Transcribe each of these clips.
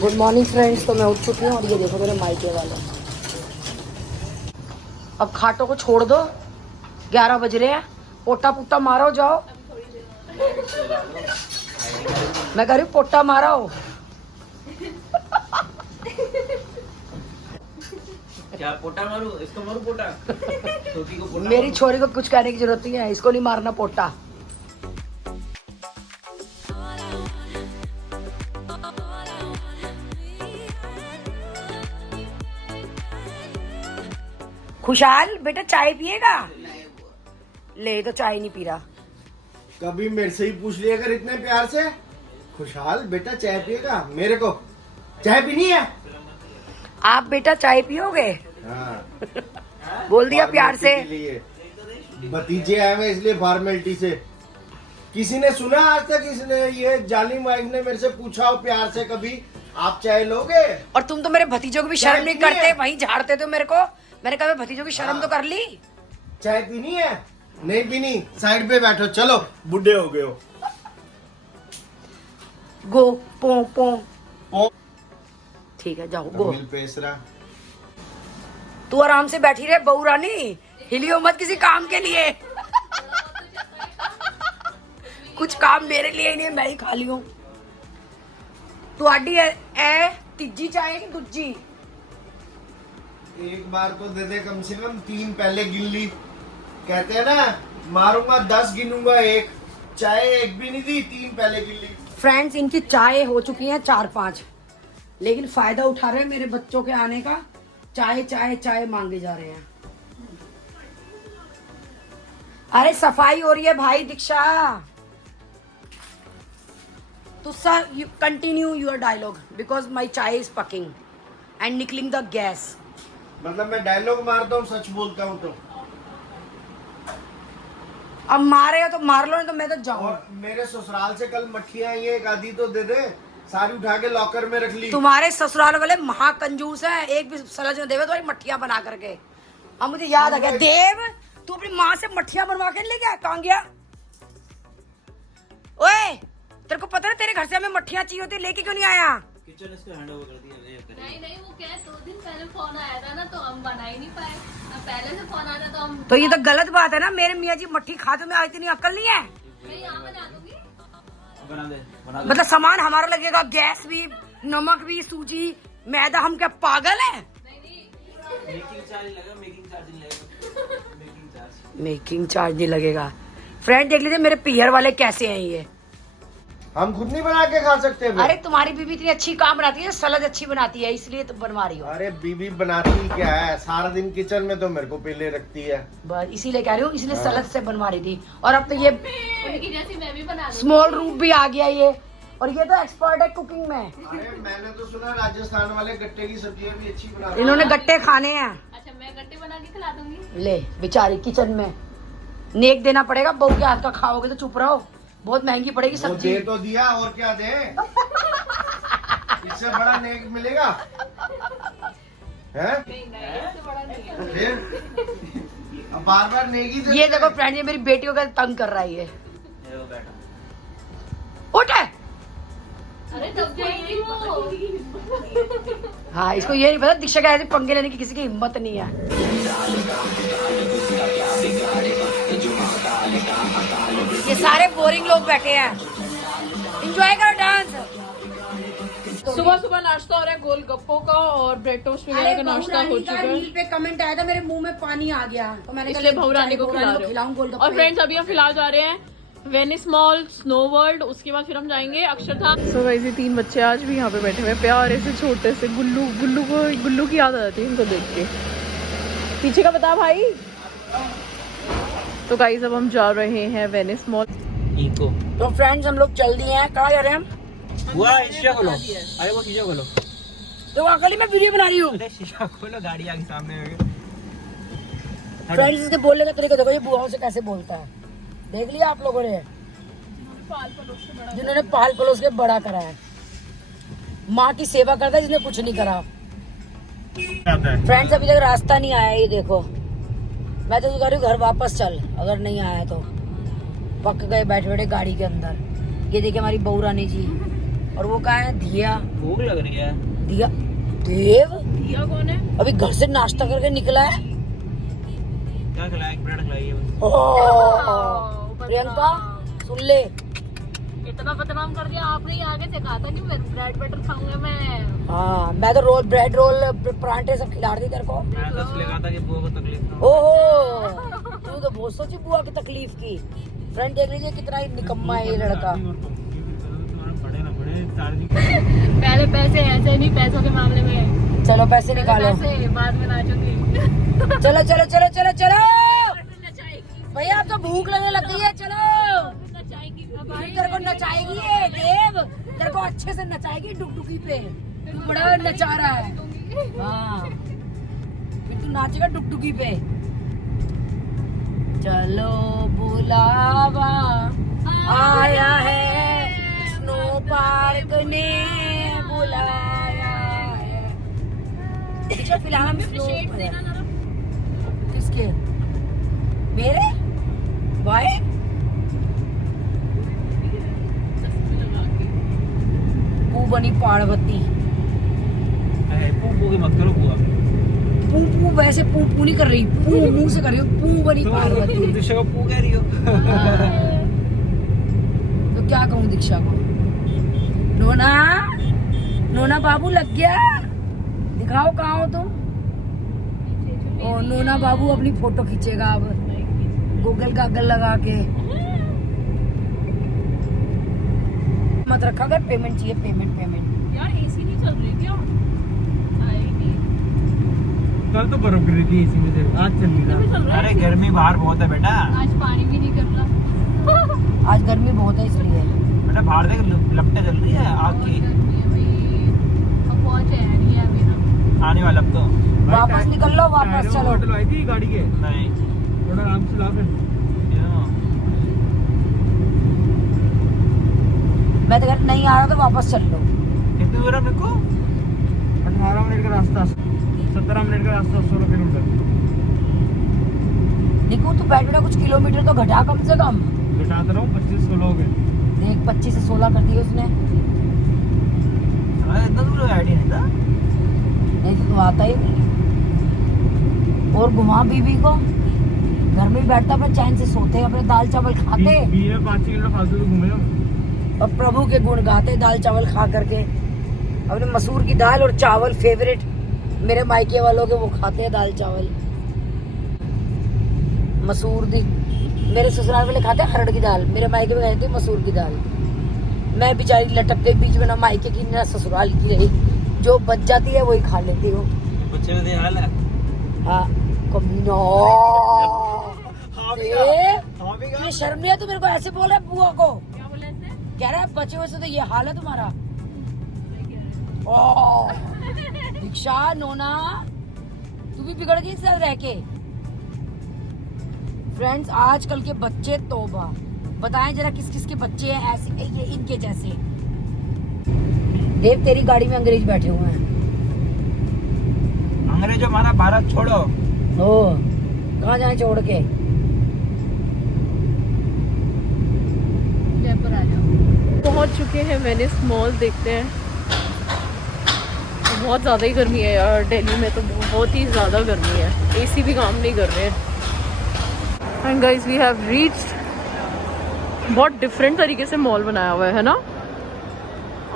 Good morning friends. तो मैं उठ चुकी हूँ और ये देखो मेरे मायके वाले। अब खाटों को छोड़ दो, 11 बज रहे हैं। पोटा पुट्टा मारो जाओ। मैं कह रही हूँ पोटा मारो। क्या पोटा मारू? इसको मारू पोटा? छोटी को पोटा मेरी छोरी को कुछ कहने की जरूरत नहीं है, इसको नहीं मारना पोटा। खुशहाल बेटा चाय पिएगा? ले तो चाय नहीं पी रहा। कभी मेरे से ही पूछ लिया कर इतने प्यार से। खुशहाल बेटा चाय पिएगा? मेरे को चाय पीनी है। आप बेटा चाय पियोगे? हाँ। बोल दिया प्यार से। भतीजे आए हुए इसलिए फॉर्मेलिटी से। किसी ने सुना आज तक इसने ये जालिम वाइफ ने मेरे से पूछा हो प्यार से कभी आप चाय लोगे? और तुम तो मेरे भतीजों को भी शर्म नहीं करते, वहीं झाड़ते थे मेरे को। मैंने कहा भतीजों की शर्म तो कर ली। चाय पीनी है? नहीं पीनी, साइड पे बैठो, चलो बुढ़े हो गए हो। गो पो पो। पो। ठीक है जाओ गो। पेसरा तू आराम से बैठी रहे बहू रानी, हिलियो मत किसी काम के लिए। कुछ काम मेरे लिए ही नहीं, मैं ही खाली हूँ। तू आडी है तीजी चाय की दूजी? एक बार तो दे दे कम से कम, 3 पहले गिन ली। कहते हैं ना मारूंगा 10 गिनूंगा 1। चाय एक भी नहीं दी, 3 पहले गिन ली। फ्रेंड्स इनकी चाय हो चुकी है 4-5, लेकिन फायदा उठा रहे हैं मेरे बच्चों के आने का। चाय चाय चाय मांगे जा रहे हैं। अरे सफाई हो रही है भाई दीक्षा। तो sir you continue your dialogue because my chai is puking and निकलिंग द गैस। मतलब मैं डायलॉग मारता हूँ, सच बोलता हूँ तो। अब मारे हो तो मार लो, नहीं तो मैं तो जाऊँ। और मेरे ससुराल से कल मट्ठियाँ आई है, एक आधी तो दे दे। सारी उठा के लॉकर में रख ली। तुम्हारे ससुराल वाले महाकंजूस हैं, एक भी सलज न देवे तुम्हारी मट्ठियां बना करके। अब मुझे याद आ गया, देव तू अपनी माँ से मट्ठियां बनवा के ले गया, कहाँ गया? ओए तेरे को पता है तेरे घर से हमें मट्ठियां चाहिए होती, लेके क्यों नहीं आया? किचन इसको हैंड ओवर कर दिया। नहीं वो क्या 2 दिन पहले फोन आया था ना, तो हम बना ही नहीं पाए। अब पहले से फोन आता तो हम। तो ये तो गलत बात है ना। मेरे मियाँ जी मट्ठी खाते में आज इतनी अक्ल नहीं है। मैं यहाँ बना दूंगी। बना दे। मतलब सामान हमारा लगेगा, गैस भी, नमक भी, सूजी, मैदा। हम क्या पागल है? मेकिंग चार्ज लगा, मेकिंग चार्ज नहीं लगेगा। मेकिंग चार्ज नहीं लगेगा। फ्रेंड देख लीजिए मेरे पियर वाले कैसे हैं ये। हम खुद नहीं बना के खा सकते? अरे तुम्हारी बीबी इतनी अच्छी काम बनाती है, सलाद अच्छी बनाती है, इसलिए तुम बनवा रही हो। अरे बीबी बनाती क्या है, सारा दिन किचन में तो मेरे को पहले रखती है। बस इसीलिए कह रही हूँ, इसलिए सलाद से बनवा रही थी। और अब तो ये उनकी जैसी मैं भी बना दूंगी। स्मॉल रूप भी आ गया ये। और ये तो एक्सपर्ट है कुकिंग में। अरे मैंने तो सुना राजस्थान वाले गट्टे की सब्जियां भी अच्छी बनाते हैं। इन्होंने गट्टे खाने हैं। अच्छा मैं गट्टे बना के खिला दूंगी। ले बेचारी किचन में नेक देना पड़ेगा। बहू के हाथ का खाओगे तो चुप रहो, बहुत महंगी पड़ेगी वो सब्जी। दे तो दिया, और क्या दे? इससे बड़ा नेक मिलेगा है? इससे बड़ा नहीं है। फिर अब बार बार नेकी ये देखो फ्रेंड, ये मेरी बेटियों का तंग कर रहा है ये। उठ। अरे तब जाएगी वो। हाँ इसको ये नहीं पता दीक्षा का ऐसे पंगे लेने की किसी की हिम्मत नहीं है। ये सारे बोरिंग लोग बैठे हैं, एंजॉय करो डांस। सुबह सुबह नाश्ता हो रहा है गोलगप्पों का और ब्रेड टोस्ट वगैरह का नाश्ता हो चुका है, रील पे कमेंट आया था, मेरे मुंह में पानी आ गया तो मैंने इसलिए बहू रानी को खिला रहे खिलाऊं हो। गोलगप्पे। और फ्रेंड्स अभी हम फिलहाल जा रहे हैं वेनिस मॉल, स्नो वर्ल्ड, उसके बाद फिर हम जाएंगे अक्षरधाम। सो गाइस ये 3 बच्चे आज भी यहाँ पे बैठे हुए, प्यारे से छोटे से गुल्लू की याद आ जाती है इनको देख के। पीछे का बता भाई। तो गाइस अब हम जा रहे हैं वेनिस मॉल। इको तो फ्रेंड्स हम लोग चल दिए हैं। कहाँ जा रहे हैं हम? हुआ शीशा खोलो। अरे वो शीशा खोलो। तो अकली मैं वीडियो बना रही हूँ। अरे शीशा खोलो, गाड़ी आगे सामने है। फ्रेंड्स इसके बोलने का तरीका देखो, ये बुआओं से कैसे बोलता है, देख लिया आप लोगों ने, जिन्होंने पाल पलोस के बड़ा करा है। माँ की सेवा करता है जिसने कुछ नहीं करा। फ्रेंड्स अभी तक रास्ता नहीं आया, ये देखो। मैं तो कह रही हूँ घर वापस चल, अगर नहीं आया तो। पक गए बैठे बैठे गाड़ी के अंदर। ये देखिए हमारी बहू रानी जी और वो कहाँ है? दिया। भूख लग रही है। दिया देव दिया कौन है? अभी घर से नाश्ता करके निकला है। क्या खिलाया? एक ब्रेड खिलाई है बस। ओह, प्रियंका सुन ले, इतना बदनाम कर दिया आपने ही। आगे से कहा था कि मैं ब्रेड बटर खाऊंगा मैं। हाँ मैं तो रोल ब्रेड रोल परांठे सब खिला रही तेरे को। मैं तो इसलिए कहा था कि बुआ को तकलीफ ना हो। ओहो तू तो बहुत सोची बुआ की तकलीफ की। फ्रेंड देख लीजिए कितना ही निकम्मा है ये लड़का। पहले पैसे ऐसे नहीं, पैसों के मामले में चलो पैसे निकालो। पैसे बाद में नाचूंगी। चलो चलो चलो चलो चलो भैया अब तो भूख लगने लग गई है। चलो फिर तेरे को नचाएगी ये देव, तेरे को अच्छे से नचाएगी डुगडुगी पे। तू बड़ा नचा रहा है। हाँ फिर तू नाचेगा डुगडुगी पे। चलो बुलावा आया है, स्नो पार्क ने बुलाया है। अच्छा फिलहाल हम स्नो किसके? मेरे भाई पू बनी पार्वती। पू की मत करो बुआ। पू पू वैसे पू पू नहीं कर रही, पू मुंह से कर रही हूँ। पू बनी पार्वती। दीक्षा को पू कह रही हो। तो क्या कहूँ दीक्षा को? नोना नोना बाबू लग गया, दिखाओ कहाँ हो तुम। ओ नोना बाबू अपनी फोटो खींचेगा अब गूगल गागल लगा के। मत रखा कर, पेमेंट चाहिए, पेमेंट पेमेंट। यार एसी नहीं चल रही क्या? कल तो बर्फ गिरी थी एसी में से, आज चल रही था। अरे गर्मी बाहर बहुत है बेटा। आज पानी भी नहीं कर रहा। आज गर्मी बहुत है इसलिए। बेटा बाहर देख लपटें चल रही है आग की। अब पहुंचे नहीं है अभी ना। आने वाला अब तो। वापस निकल लो, वापस चलो। होटल आई थी गाड़ी के, नहीं थोड़ा आराम से ला फिर। मैं तो घर नहीं आ रहा तो वापस चल लो। कितनी दूर है मेरे को? 18 मिनट का रास्ता, 17 मिनट का रास्ता, 16 किलोमीटर। निकू तू बैठ बेटा, कुछ किलोमीटर तो घटा कम से कम। घटाता रहा हूँ, 25-16 हो गए। देख 25 से 16 कर दिए उसने। इतना दूर आइडिया नहीं था। नहीं तो तू आता ही नहीं। और घुमा बीबी को, घर में बैठता अपने चैन से सोते, अपने दाल चावल खाते 5 किलोमीटर फालतू तो घूमे हम। और प्रभु के गुण गाते दाल चावल खा करके। अपने मसूर की दाल और चावल फेवरेट मेरे मायके वालों के, वो खाते हैं दाल चावल। मसूर दी मेरे ससुराल वाले खाते हैं हरड़ की दाल, मेरे मायके में खाते हैं मसूर की दाल। मैं बेचारी लटक के बीच में ना मायके की ना ससुराल की रही, जो बच जाती है वही खा लेती हूँ। बच्चे में हाल है। हाँ कमीना। तुझे शर्म नहीं है? तू मेरे को ऐसे बोल रहा है बुआ को? क्या बोले ऐसे? कह रहा है बचे हुए से तो ये हाल है तुम्हारा। ओह दीक्षा नोना तू भी बिगड़ गई इससे रह के। फ्रेंड्स आजकल के बच्चे तौबा, बताएं जरा किस किस के बच्चे हैं ऐसे ये इनके जैसे। देव तेरी गाड़ी में अंग्रेज बैठे हुए हैं। अंग्रेजों हमारा भारत छोड़ो। ओ कहाँ जाए छोड़ के? जयपुर आ जाओ। पहुंच चुके हैं वेनिस मॉल, देखते हैं। बहुत ज़्यादा ही गर्मी है यार, दिल्ली में तो बहुत ही ज़्यादा गर्मी है, एसी भी काम नहीं कर रहे हैं। And guys we have reached. बहुत डिफरेंट तरीके से मॉल बनाया हुआ है ना,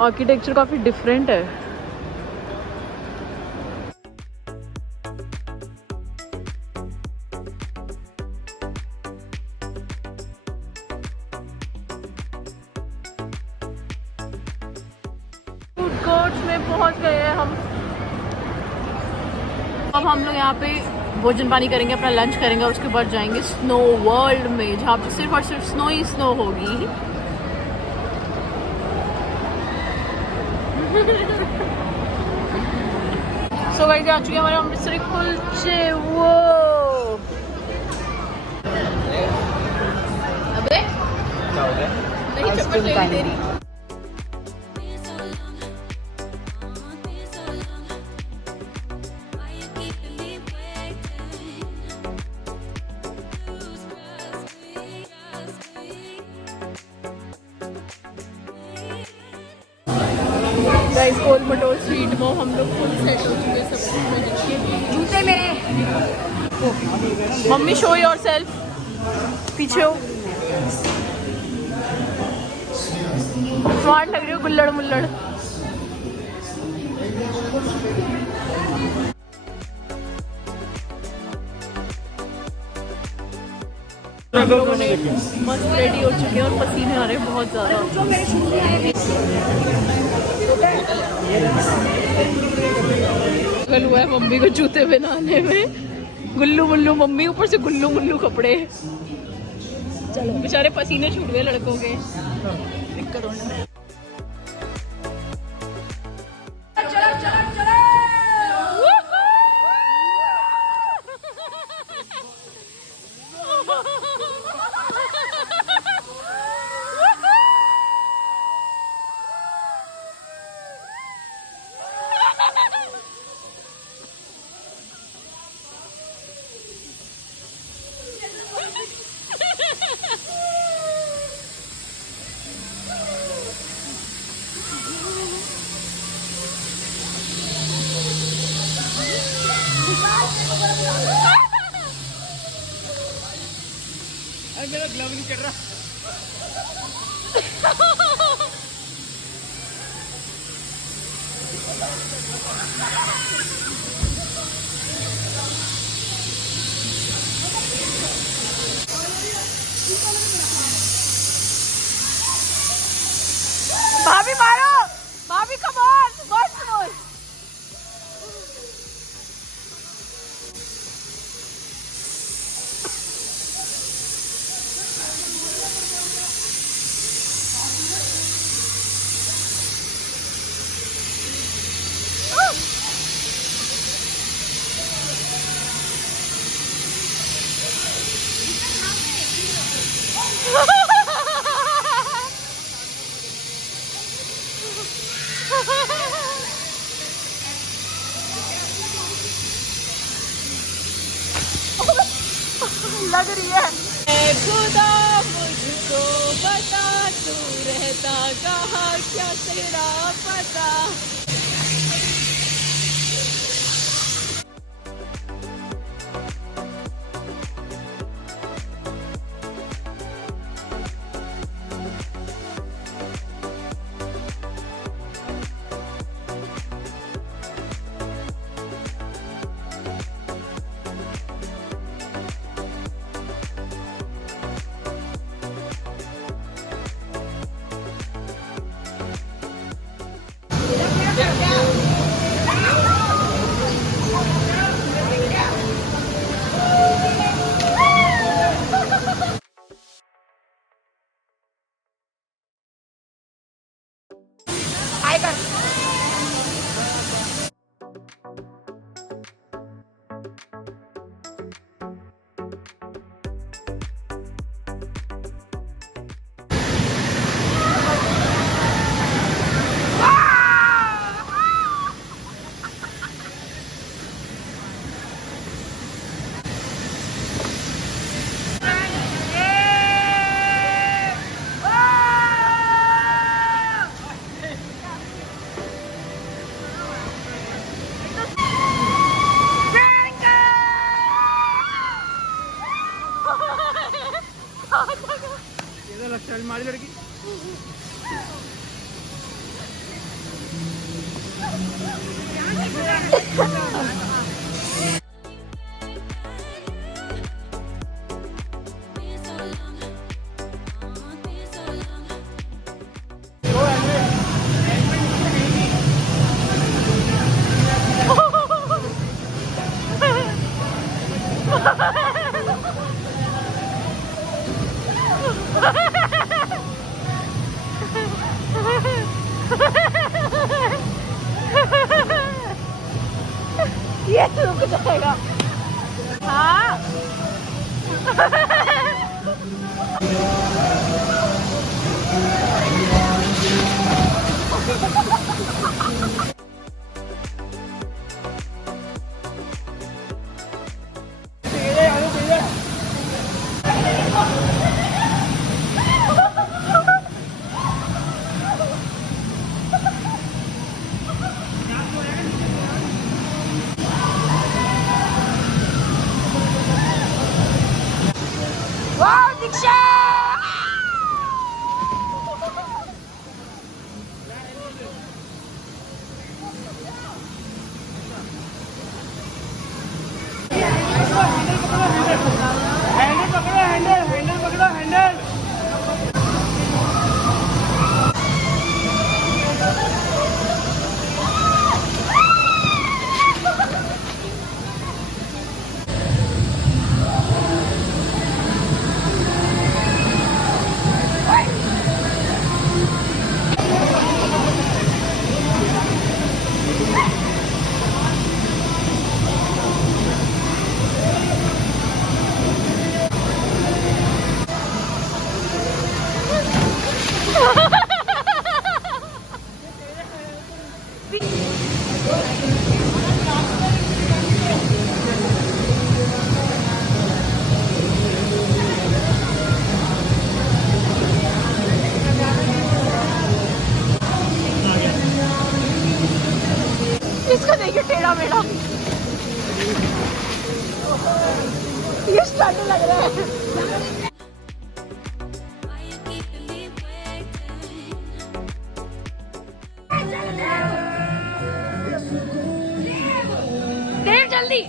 आर्किटेक्चर काफ़ी डिफरेंट है। फूड कोर्ट्स में पहुंच गए हैं हम। अब हम लोग यहाँ पे भोजन पानी करेंगे, अपना लंच करेंगे, उसके बाद जाएंगे स्नो वर्ल्ड में, जहाँ पे सिर्फ और सिर्फ स्नो ही स्नो होगी। सो गाइस आ चुके हमारे अमृतसरी कुलचे। वो अबे क्या हो गया? नहीं चप्पल ले ली तेरी। गाइस गोल मटोल स्वीट मोम हम लोग फुल सेट हो चुके हैं सब कुछ। जूते मेरे मम्मी शो योरसेल्फ, पीछे हो। स्मार्ट लग रही हो गुल्लड़ मुल्लड़। हम लोगों ने मस्त रेडी हो चुके हैं और पसीने आ रहे हैं बहुत ज़्यादा। कल हुआ है मम्मी को जूते बनाने में, गुल्लू मुल्लू मम्मी, ऊपर से गुल्लू मुल्लू कपड़े। चलो बेचारे पसीने छूट गए लड़कों के। दिक्कत होने मेरा ग्लव नहीं कर रहा। भाभी मारो, भाभी कम ऑन, वंस मोर। लग रही है। खुदा मुझको बता तू रहता कहाँ, क्या तेरा पता। हाय कर। हमारी लड़की ये रुक जाएगा। हाँ टेढ़ा मेढ़ा। ये स्टंट लग रहा है। देव जल्दी।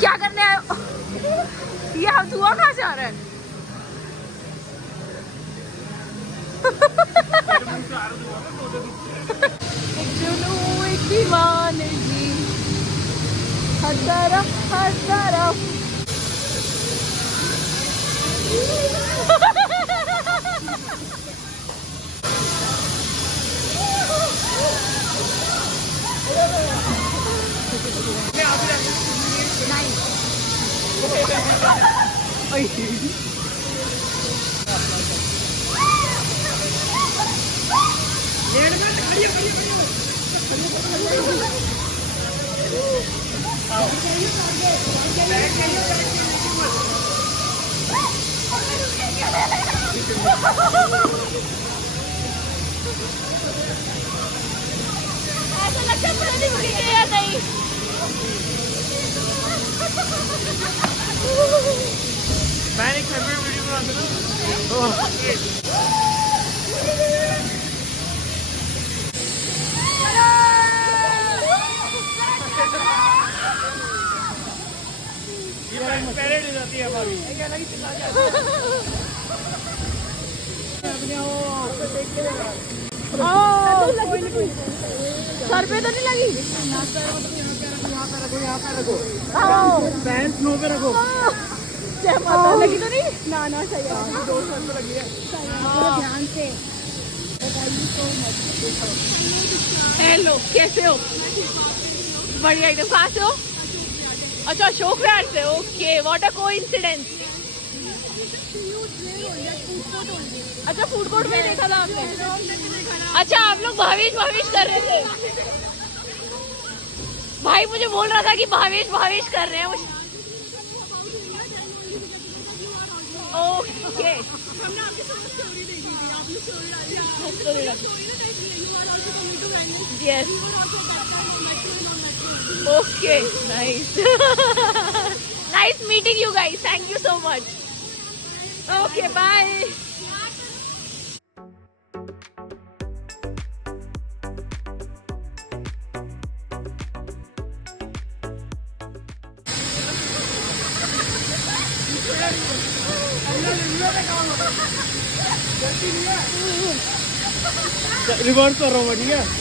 क्या करने आए हो? ये हम धुआं कहाँ से आ रहा है? एक दीवानगी हर तरफ हर तरफ। ऐसा लगता है पता नहीं उड़ी गई या नहीं। मैं एक फेवरेट वीडियो बनाता हूँ पैरेड हो जाती है हमारी। सर पे तो नहीं लगी? यहाँ पे रखो आओ। पैर स्नो पे रखो। जय माता लगी तो नहीं? ना सही है। 2 साल पे लगी है। ध्यान से। हेलो, कैसे हो? बढ़िया एकदम। कहाँ से हो? अच्छा, अशोक विहार से। Okay, what a coincidence. अच्छा, फूड कोर्ट में देखा था आपने? अच्छा, आप लोग भावेश कर रहे थे। भाई मुझे बोल रहा था कि भावेश कर रहे हैं। Okay, yes, okay, nice. Nice meeting you guys, thank you so much. Okay, bye. Reverse कर रहा हूँ ठीक है।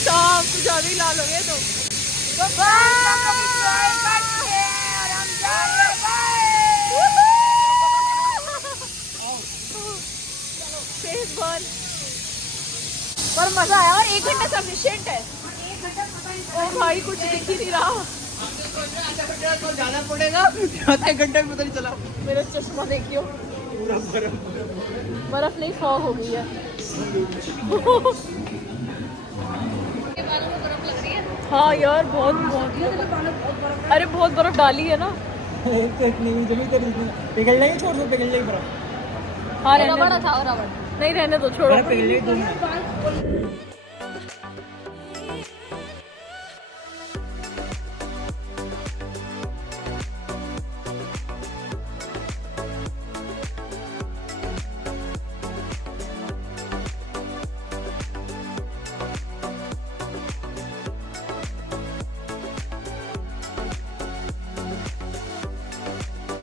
साहब तो ज्यादा ही लाल हो गए तो फेस बर्न। पर मजा आया और 1 घंटा सफिशिएंट है। ओ भाई कुछ दिख ही नहीं रहा। जाना पड़ेगा। 1 घंटे में पता नहीं चला। मेरा चश्मा देखियो, पूरा बर्फ नहीं फॉग हो गई है। हाँ यार बहुत अरे बहुत बर्फ डाली है ना। पिघल जाएगी, छोड़ दो, पिघल जाएगी बर्फ। हाँ रबड़ था और रबड़ नहीं रहने दो, छोड़ो। पिघल जाएगी 2 मिनट।